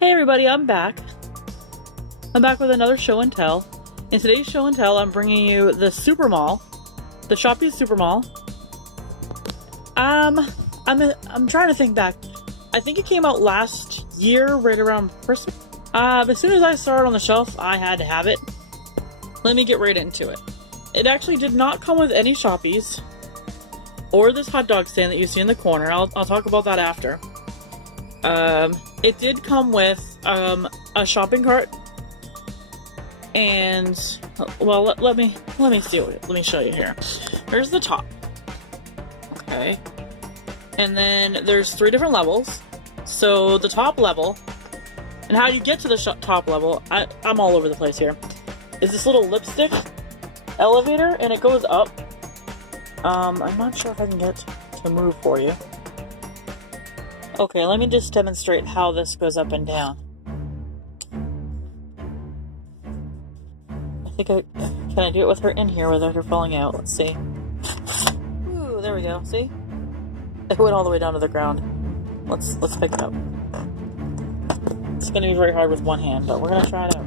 Hey everybody, I'm back. I'm back with another show and tell. In today's show and tell, I'm bringing you the Super Mall, the Shoppie Super Mall. I'm trying to think back. I think it came out last year, right around Christmas. As soon as I saw it on the shelf, I had to have it. Let me get right into it. It actually did not come with any Shoppies, or this hot dog stand that you see in the corner. I'll talk about that after. It did come with a shopping cart, and well, let me show you here. Here's the top. Okay, and then there's 3 different levels. So the top level, and how you get to the top level, I'm all over the place here, is this little lipstick elevator, and it goes up. I'm not sure if I can get to move for you. Okay, let me just demonstrate how this goes up and down. Can I do it with her in here without her falling out? Let's see. Ooh, there we go, see? It went all the way down to the ground. Let's pick it up. It's gonna be very hard with one hand, but we're gonna try it out.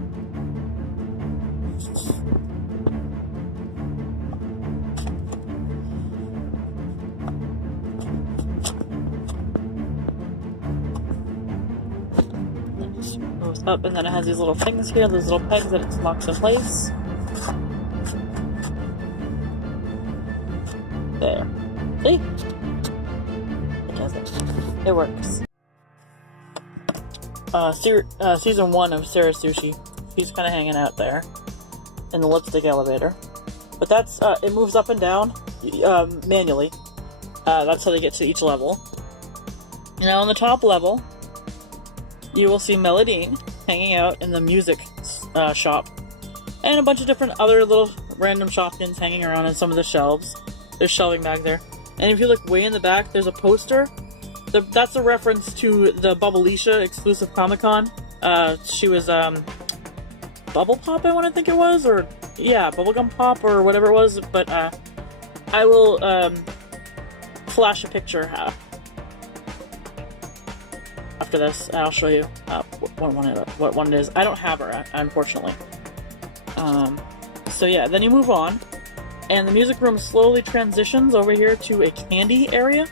Goes up, and then it has these little things here, those little pegs that it locks in place. There. See? It does it. It works. Season 1 of Sarah Sushi. She's kind of hanging out there in the lipstick elevator. But that's, it moves up and down manually. That's how they get to each level. Now on the top level, you will see Melodine hanging out in the music shop, and a bunch of different other little random Shopkins hanging around on some of the shelves. There's shelving back there. And if you look way in the back, there's a poster. That's a reference to the Bubbleisha exclusive Comic-Con. She was, Bubble Pop, I want to think it was, or, yeah, Bubblegum Pop, or whatever it was, but, I will, flash a picture, after this, and I'll show you, what one it is. I don't have her, unfortunately. So yeah, then you move on, and the music room slowly transitions over here to a candy area,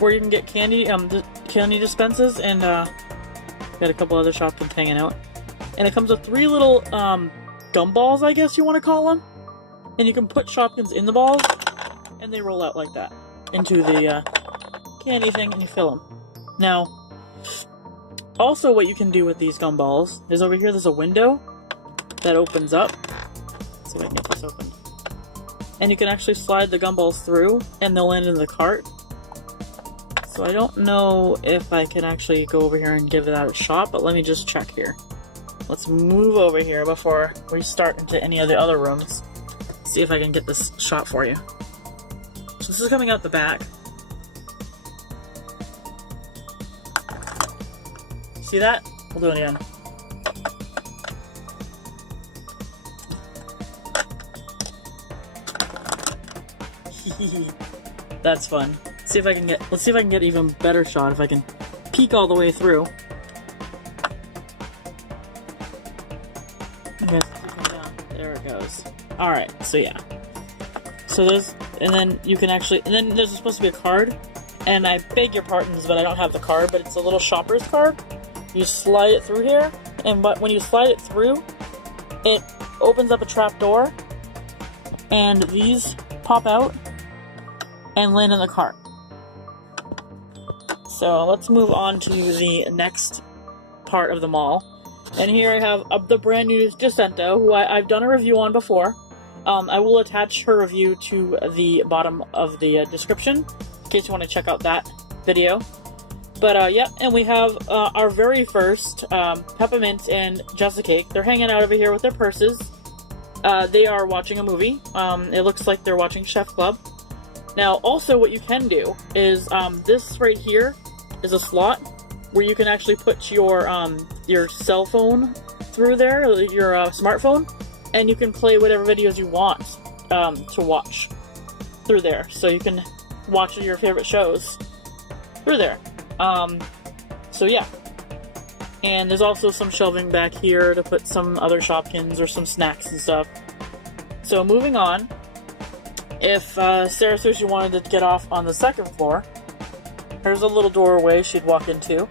where you can get candy, candy dispenses, and, got a couple other Shopkins hanging out. And it comes with 3 little, gumballs, I guess you want to call them. And you can put Shopkins in the balls, and they roll out like that, into the, candy thing, and you fill them. Now, also what you can do with these gumballs is over here there's a window that opens up. So I can get this open. And you can actually slide the gumballs through, and they'll land in the cart. So I don't know if I can actually go over here and give that a shot, but let me just check here. Let's move over here before we start into any of the other rooms. See if I can get this shot for you. So this is coming out the back. See that? We'll do it again. That's fun. Let's see if I can get even better shot if I can peek all the way through. Okay, there it goes. Alright, so yeah. So there's, and then you can actually, and then there's supposed to be a card, and I beg your pardons, but I don't have the card, but it's a little shopper's card. You slide it through here, and when you slide it through, it opens up a trap door, and these pop out and land in the cart. So let's move on to the next part of the mall. And here I have the brand new Jascenta, who I've done a review on before. I will attach her review to the bottom of the description, in case you want to check out that video. But, yeah, and we have our very first Peppermint and Jessica. They're hanging out over here with their purses. They are watching a movie. It looks like they're watching Chef Club. Now, also what you can do is, this right here is a slot where you can actually put your cell phone through there, your smartphone, and you can play whatever videos you want to watch through there. So you can watch your favorite shows through there. So yeah. And there's also some shelving back here to put some other Shopkins or some snacks and stuff. So moving on, if Sarah Sushi wanted to get off on the second floor, there's a little doorway she'd walk into.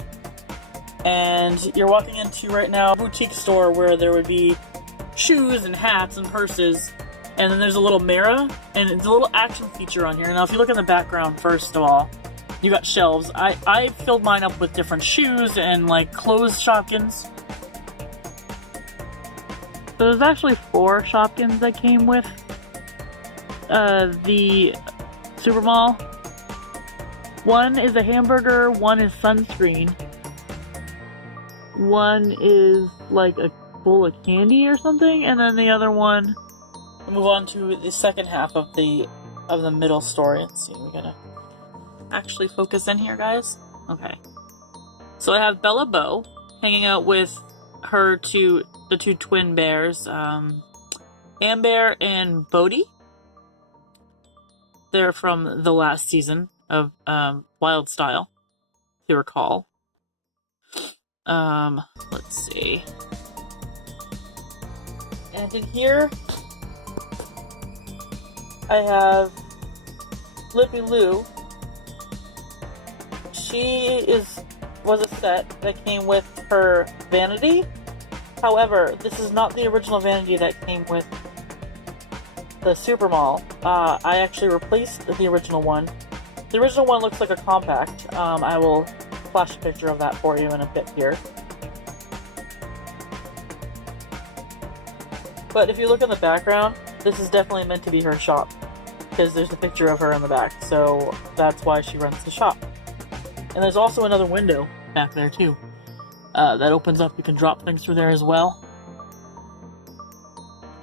And you're walking into right now a boutique store where there would be shoes and hats and purses. And then there's a little mirror and it's a little action feature on here. Now if you look in the background first of all, you got shelves. I filled mine up with different shoes and like clothes Shopkins. So there's actually 4 Shopkins that came with the Super Mall. One is a hamburger, one is sunscreen. One is like a bowl of candy or something, and then the other one. We'll move on to the second half of the middle story. Let's see, we're gonna actually focus in here, guys. Okay. So I have Bella Beau hanging out with the two twin bears, Amber and Bodhi. They're from the last season of Wild Style, if you recall. Let's see. And in here, I have Lippy Lou. She was a set that came with her vanity. However, this is not the original vanity that came with the Super Mall. I actually replaced the original one. The original one looks like a compact. I will flash a picture of that for you in a bit here. But if you look in the background, this is definitely meant to be her shop, because there's a picture of her in the back, so that's why she runs the shop. And there's also another window back there too, that opens up. You can drop things through there as well.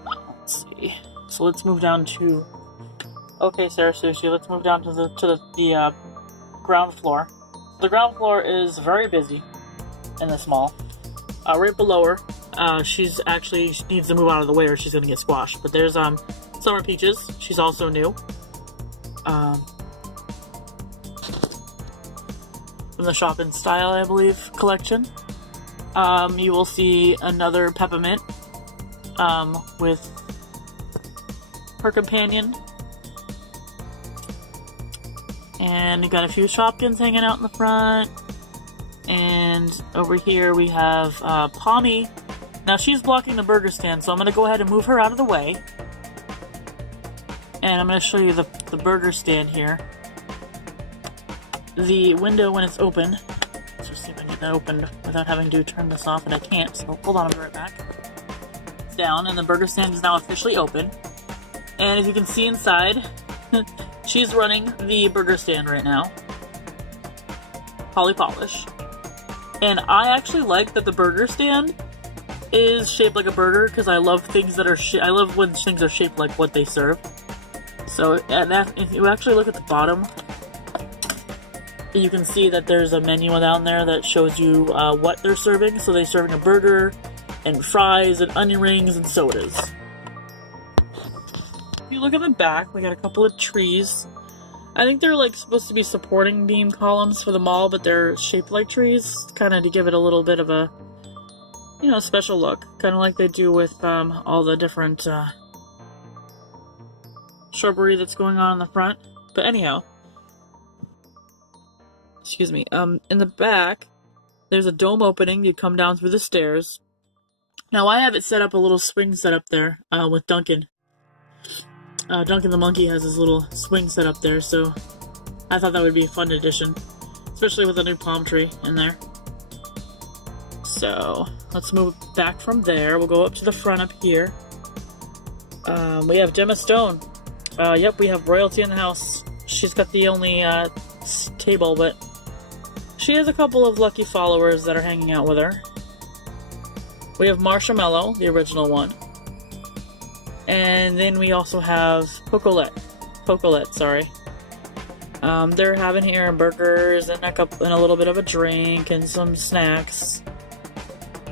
Let's see. So let's move down to. Okay, Sarah Sushi. Let's move down to the ground floor. The ground floor is very busy in this mall. Right below her, she needs to move out of the way or she's gonna get squashed. But there's Summer Peaches. She's also new. From the Shoppin' Style, I believe, collection. You will see another Peppermint with her companion. And you got a few Shopkins hanging out in the front. And over here we have Pommy. Now she's blocking the burger stand, so I'm going to go ahead and move her out of the way. And I'm going to show you the burger stand here. The window when it's open. Let's just see if I can get that open without having to turn this off, and I can't, so hold on, I'll be right back. It's down, and the burger stand is now officially open. And as you can see inside, she's running the burger stand right now. Polly Polish. And I actually like that the burger stand is shaped like a burger, because I love things that are I love when things are shaped like what they serve. So if you actually look at the bottom, you can see that there's a menu down there that shows you what they're serving. So they're serving a burger and fries and onion rings and sodas. If you look at the back, we got a couple of trees. I think they're like supposed to be supporting beam columns for the mall, but they're shaped like trees, kind of to give it a little bit of a, special look, kind of like they do with all the different shrubbery that's going on in the front. But anyhow, excuse me. In the back, there's a dome opening. You come down through the stairs. Now I have it set up a little swing set up there with Duncan. Duncan the monkey has his little swing set up there, so I thought that would be a fun addition, especially with a new palm tree in there. So let's move back from there. We'll go up to the front up here. We have Gemma Stone. Yep, we have royalty in the house. She's got the only table, but she has a couple of lucky followers that are hanging out with her. We have Marshmallow, the original one. And then we also have Cocolette, sorry. They're having here burgers and a little bit of a drink and some snacks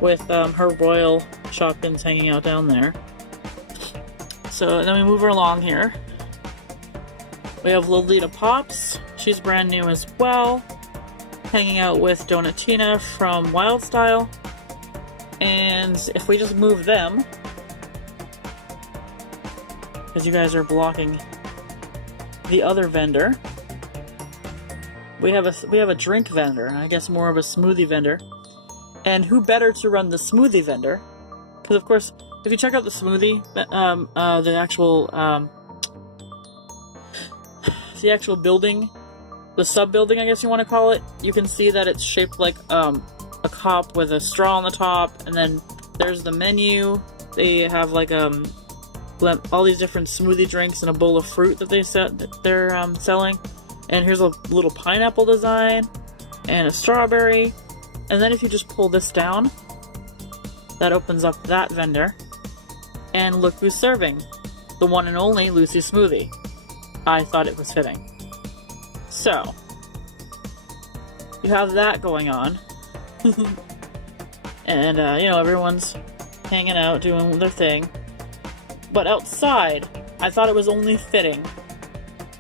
with her royal Shopkins hanging out down there. So then we move her along here. We have Lolita Pops. She's brand new as well. Hanging out with Donatina from Wild Style. And if we just move them, because you guys are blocking the other vendor, we have a drink vendor, I guess more of a smoothie vendor. And who better to run the smoothie vendor? Because of course, if you check out the smoothie, the actual building, the sub-building, I guess you want to call it, you can see that it's shaped like a cup with a straw on the top, and then there's the menu. They have like all these different smoothie drinks and a bowl of fruit that they're selling. And here's a little pineapple design and a strawberry. And then if you just pull this down, that opens up that vendor. And look who's serving. The one and only Lucy Smoothie. I thought it was fitting. So, you have that going on. And, everyone's hanging out, doing their thing. But outside, I thought it was only fitting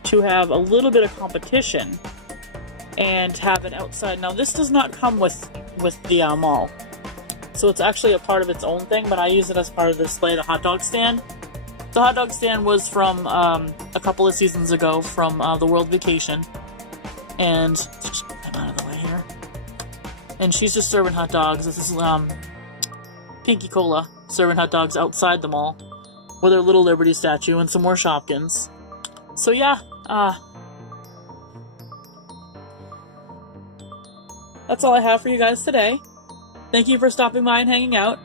to have a little bit of competition and have it outside. Now, this does not come with the mall. So it's actually a part of its own thing, but I use it as part of the display, the hot dog stand. The hot dog stand was from a couple of seasons ago from the World Vacation. And I'm out of the way here. And she's just serving hot dogs. This is Pinky Cola serving hot dogs outside the mall with her little Liberty statue and some more Shopkins. So yeah, that's all I have for you guys today. Thank you for stopping by and hanging out.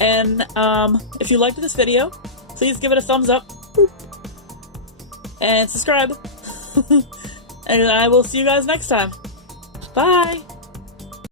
And if you liked this video, please give it a thumbs up. And subscribe. And I will see you guys next time. Bye!